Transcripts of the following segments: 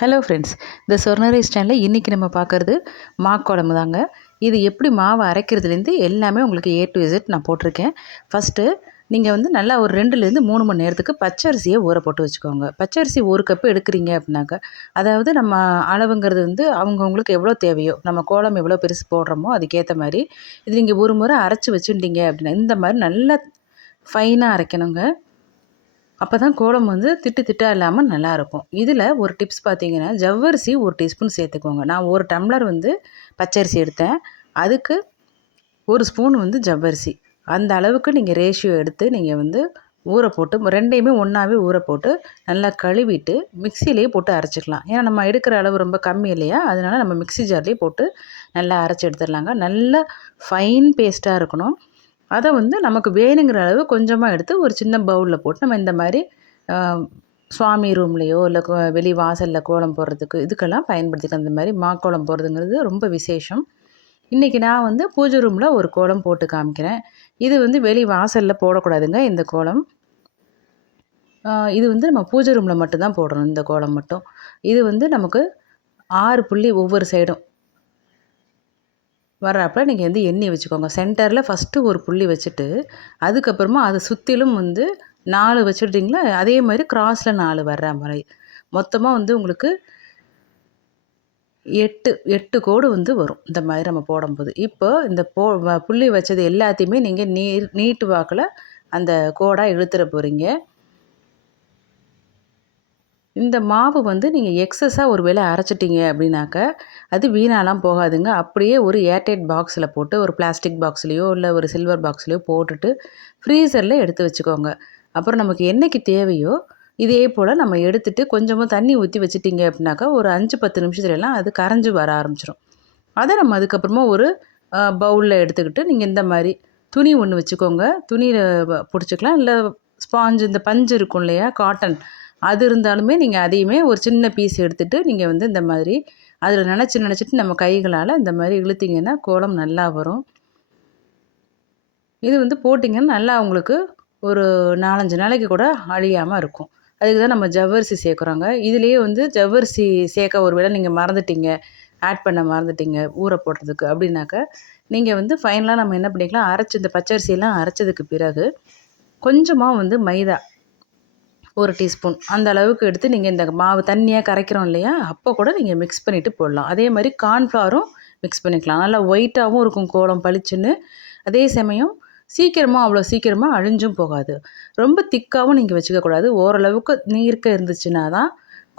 Hello friends இந்த சொர்ணரை ஸ்டாண்டில் இன்றைக்கி நம்ம பார்க்குறது மாக்குழம்பு தாங்க. இது எப்படி மாவு அரைக்கிறதுலேருந்து எல்லாமே உங்களுக்கு ஏ டு இசட் நான் போட்டிருக்கேன். ஃபஸ்ட்டு நீங்கள் வந்து நல்லா ஒரு ரெண்டுலேருந்து மூணு மணி நேரத்துக்கு பச்சரிசியை ஊற போட்டு வச்சுக்கோங்க. பச்சரிசி ஒரு கப்பு எடுக்கிறீங்க அப்படின்னாக்க அதாவது நம்ம அளவுங்கிறது வந்து அவங்கவுங்களுக்கு எவ்வளோ தேவையோ நம்ம கோலம் எவ்வளோ பெருசு போடுறோமோ அதுக்கேற்ற மாதிரி இது நீங்கள் ஒரு முறை அரைச்சி வச்சுட்டீங்க அப்படின்னா இந்த மாதிரி நல்லா ஃபைனாக அரைக்கணுங்க. அப்போ தான் கோலம் வந்து திட்டு திட்டாக இல்லாமல் நல்லாயிருக்கும் இதில் ஒரு டிப்ஸ் பார்த்தீங்கன்னா ஜவ்வரிசி ஒரு டீஸ்பூன் சேர்த்துக்கோங்க. நான் ஒரு டம்ளர் வந்து பச்சரிசி எடுத்தேன். அதுக்கு ஒரு ஸ்பூன் வந்து ஜவ்வரிசி. அந்த அளவுக்கு நீங்கள் ரேஷியோ எடுத்து நீங்கள் வந்து ஊற போட்டு ரெண்டையுமே ஒன்றாவே ஊற போட்டு நல்லா கழுவிட்டு மிக்சிலேயே போட்டு அரைச்சிக்கலாம். ஏன்னா நம்ம எடுக்கிற அளவு ரொம்ப கம்மி இல்லையா? அதனால் நம்ம மிக்சி ஜார்லேயே போட்டு நல்லா அரைச்சி எடுத்துடலாங்க. நல்ல ஃபைன் பேஸ்ட்டாக இருக்கணும். அதை வந்து நமக்கு வேணுங்கிற அளவு கொஞ்சமாக எடுத்து ஒரு சின்ன பவுலில் போட்டு நம்ம இந்த மாதிரி சுவாமி ரூம்லேயோ இல்லை வெளி வாசலில் கோலம் போடுறதுக்கு இதுக்கெல்லாம் பயன்படுத்திக்கலாம். அந்த மாதிரி மா கோலம் போடுறதுங்கிறது ரொம்ப விசேஷம். இன்றைக்கி நான் வந்து பூஜை ரூமில் ஒரு கோலம் போட்டு காமிக்கிறேன். இது வந்து வெளி வாசலில் போடக்கூடாதுங்க இந்த கோலம். இது வந்து நம்ம பூஜை ரூமில் மட்டும்தான் போடணும் இந்த கோலம் மட்டும். இது வந்து நமக்கு ஆறு புள்ளி ஒவ்வொரு சைடும் வர்றப்ப நீங்கள் வந்து எண்ணெய் வச்சுக்கோங்க. சென்டரில் ஃபஸ்ட்டு ஒரு புள்ளி வச்சுட்டு அதுக்கப்புறமா அதை சுற்றிலும் வந்து நாலு வச்சுட்டிங்களா? அதே மாதிரி கிராஸில் நாலு வர்ற மாதிரி. மொத்தமாக வந்து உங்களுக்கு எட்டு எட்டு கோடு வந்து வரும். இந்த மாதிரி நம்ம போடும்போது. இப்போ இந்த போ புள்ளி வச்சது எல்லாத்தையுமே நீங்கள் நீர் நீட்டு வாக்கில் அந்த கோடாக இழுத்துற போகிறீங்க இந்த மாவு வந்து நீங்கள் எக்ஸஸாக ஒரு வேளை அரைச்சிட்டிங்க அப்படின்னாக்க அது வீணாலாம் போகாதுங்க. அப்படியே ஒரு ஏர்டைட் பாக்ஸில் போட்டு ஒரு பிளாஸ்டிக் பாக்ஸ்லேயோ இல்லை ஒரு சில்வர் பாக்ஸ்லேயோ போட்டுட்டு ஃப்ரீசரில் எடுத்து வச்சுக்கோங்க. அப்புறம் நமக்கு என்றைக்கு தேவையோ இதே போல் நம்ம எடுத்துகிட்டு கொஞ்சமாக தண்ணி ஊற்றி வச்சுட்டிங்க அப்படின்னாக்கா ஒரு அஞ்சு பத்து நிமிஷத்துலலாம் அது கரைஞ்சி வர ஆரம்பிச்சிடும் அதை நம்ம அதுக்கப்புறமா ஒரு பவுலில் எடுத்துக்கிட்டு நீங்கள் இந்த மாதிரி துணி ஒன்று வச்சுக்கோங்க. துணியில் பிடிச்சிக்கலாம். இல்லை ஸ்பாஞ்சு இந்த பஞ்சு இருக்கும் இல்லையா? காட்டன் அது இருந்தாலுமே நீங்கள் அதையுமே ஒரு சின்ன பீஸ் எடுத்துகிட்டு நீங்கள் வந்து இந்த மாதிரி அதில் நினச்சி நினச்சிட்டு நம்ம கைகளால் இந்த மாதிரி இழுத்திங்கன்னா கோலம் நல்லா வரும். இது வந்து போட்டிங்கன்னா நல்லா உங்களுக்கு ஒரு நாலஞ்சு நாளைக்கு கூட அழியாமல் இருக்கும். அதுக்கு தான் நம்ம ஜவ்வரிசி சேர்க்குறோங்க. இதுலேயே வந்து ஜவ்வரிசி சேர்க்க ஒரு வேளை நீங்கள் மறந்துட்டீங்க. ஆட் பண்ண மறந்துட்டீங்க ஊற போடுறதுக்கு அப்படின்னாக்க நீங்கள் வந்து ஃபைனலாக நம்ம என்ன பண்ணிக்கலாம் அரைச்சி இந்த பச்சரிசியெல்லாம் அரைச்சதுக்கு பிறகு கொஞ்சமாக வந்து மைதா ஒரு டீஸ்பூன். அந்த அளவுக்கு எடுத்து நீங்கள் இந்த மாவு தண்ணியாக கரைக்கிறோம் இல்லையா? அப்போ கூட நீங்கள் மிக்ஸ் பண்ணிவிட்டு போடலாம். அதே மாதிரி கார்ன்ஃப்ளவரும் மிக்ஸ் பண்ணிக்கலாம். நல்லா ஒயிட்டாகவும் இருக்கும் கோலம் பளிச்சுன்னு. அதே சமயம் சீக்கிரமாக அவ்வளோ சீக்கிரமாக அழிஞ்சும் போகாது. ரொம்ப திக்காகவும் நீங்கள் வச்சுக்கக்கூடாது ஓரளவுக்கு நீர்க்க இருந்துச்சுன்னா தான்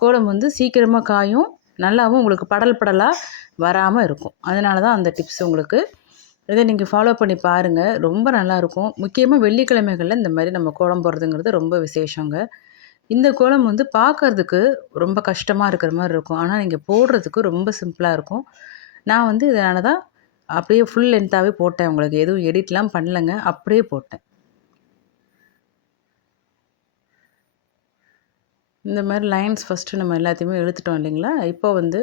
கோலம் வந்து சீக்கிரமாக காயும். நல்லாவும் உங்களுக்கு படல் படலாக வராமல் இருக்கும். அதனால தான் அந்த டிப்ஸ் உங்களுக்கு. இதை நீங்கள் ஃபாலோ பண்ணி பாருங்கள் ரொம்ப நல்லாயிருக்கும் முக்கியமாக வெள்ளிக்கிழமைகளில் இந்த மாதிரி நம்ம கோலம் போடுறதுங்கிறது ரொம்ப விசேஷங்க. இந்த கோலம் வந்து பார்க்கறதுக்கு ரொம்ப கஷ்டமாக இருக்கிற மாதிரி இருக்கும். ஆனால் நீங்கள் போடுறதுக்கு ரொம்ப சிம்பிளாக இருக்கும். நான் வந்து இதனால தான் அப்படியே ஃபுல் லென்த்தாகவே போட்டேன். உங்களுக்கு எதுவும் எடிட்லாம் பண்ணலைங்க. அப்படியே போட்டேன். இந்த மாதிரி லைன்ஸ் ஃபஸ்ட்டு நம்ம எல்லாத்தையுமே எழுத்துட்டோம் இல்லைங்களா? இப்போ வந்து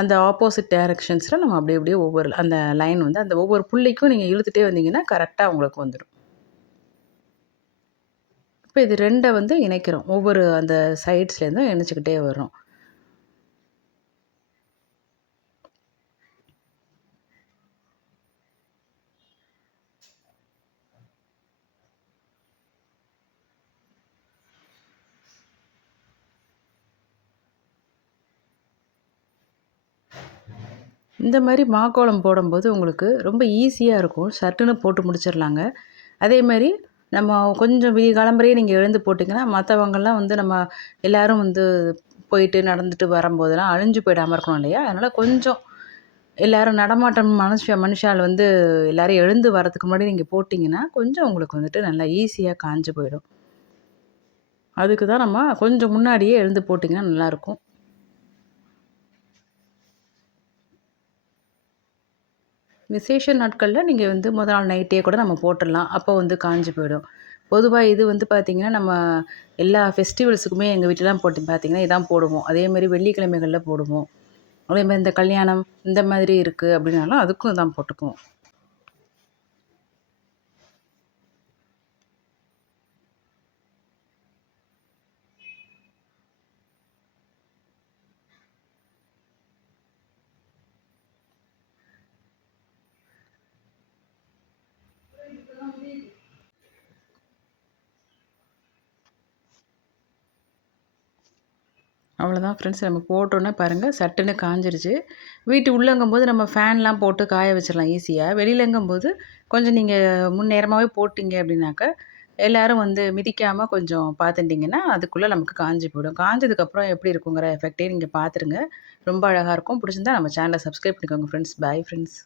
அந்த ஆப்போசிட் டேரக்ஷன்ஸில் நம்ம அப்படியே அப்படியே ஒவ்வொரு அந்த லைன் வந்து அந்த ஒவ்வொரு புள்ளிக்கும் நீங்கள் இழுத்துகிட்டே வந்தீங்கன்னா கரெக்டாக உங்களுக்கு வந்துடும் இப்போ இது ரெண்டை வந்து இணைக்கிறோம். ஒவ்வொரு அந்த சைட்ஸ்லேருந்தும் இணைச்சிக்கிட்டே வரும் இந்த மாதிரி மாக்கோளம் போடும்போது உங்களுக்கு ரொம்ப ஈஸியாக இருக்கும். சட்டுன்னு போட்டு முடிச்சிடலாங்க. அதே மாதிரி நம்ம கொஞ்சம் விடிய காலம்பறையே நீங்கள் எழுந்து போட்டிங்கன்னா மற்றவங்கெல்லாம் வந்து நம்ம எல்லோரும் வந்து போயிட்டு நடந்துட்டு வரும்போதெல்லாம் அழிஞ்சு போயிடாமல் இருக்கணும் இல்லையா? அதனால் கொஞ்சம் எல்லோரும் நடமாட்டம் மனுஷ மனுஷால் வந்து எல்லோரும் எழுந்து வரதுக்கு முன்னாடி நீங்கள் போட்டிங்கன்னா கொஞ்சம் உங்களுக்கு வந்துட்டு நல்லா ஈஸியாக காஞ்சு போயிடும். அதுக்கு தான் நம்ம கொஞ்சம் முன்னாடியே எழுந்து போட்டிங்கன்னா நல்லாயிருக்கும் விசேஷ நாட்களில் நீங்கள் வந்து முதல் நாள் நைட்டே கூட நம்ம போட்டுடலாம். அப்போ வந்து காஞ்சி போயிடும். பொதுவாக இது வந்து பார்த்திங்கன்னா நம்ம எல்லா ஃபெஸ்டிவல்ஸுக்குமே எங்கள் வீட்டிலலாம் போட்டு பார்த்திங்கன்னா இதான் போடுவோம். அதேமாதிரி வெள்ளிக்கிழமைகளில் போடுவோம். அதேமாதிரி இந்த கல்யாணம் இந்த மாதிரி இருக்குது அப்படின்னாலும் அதுக்கும் தான் போட்டுக்குவோம். அவ்வளோதான் ஃப்ரெண்ட்ஸ் நம்ம போட்டோன்னே பாருங்கள் சட்டுன்னு காஞ்சிருச்சு. வீட்டு உள்ளங்கும்போது நம்ம ஃபேன்லாம் போட்டு காய வச்சிடலாம் ஈஸியாக வெளியிலங்கும்போது கொஞ்சம் நீங்கள் முன்னேரமாகவே போட்டிங்க அப்படின்னாக்கா எல்லோரும் வந்து மிதிக்காமல் கொஞ்சம் பார்த்துட்டிங்கன்னா அதுக்குள்ளே நமக்கு காஞ்சி போயிடும். காஞ்சதுக்கப்புறம் எப்படி இருக்குங்கிற எஃபெக்டே நீங்கள் பார்த்துருங்க. ரொம்ப அழகாக இருக்கும். பிடிச்சிருந்தா நம்ம சேனலை சப்ஸ்கிரைப் பண்ணிக்கோங்க ஃப்ரெண்ட்ஸ் பாய் ஃப்ரெண்ட்ஸ்